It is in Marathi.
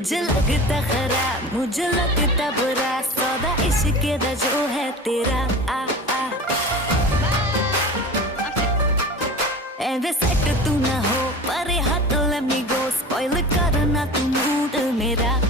तुझे लगता खराब, मुझे लगता बुरा, सौदा इश्क दा जो है तेरा। आ आ एवे सेट तू ना हो, परे हट let me go, spoil करना तू मूड मेरा।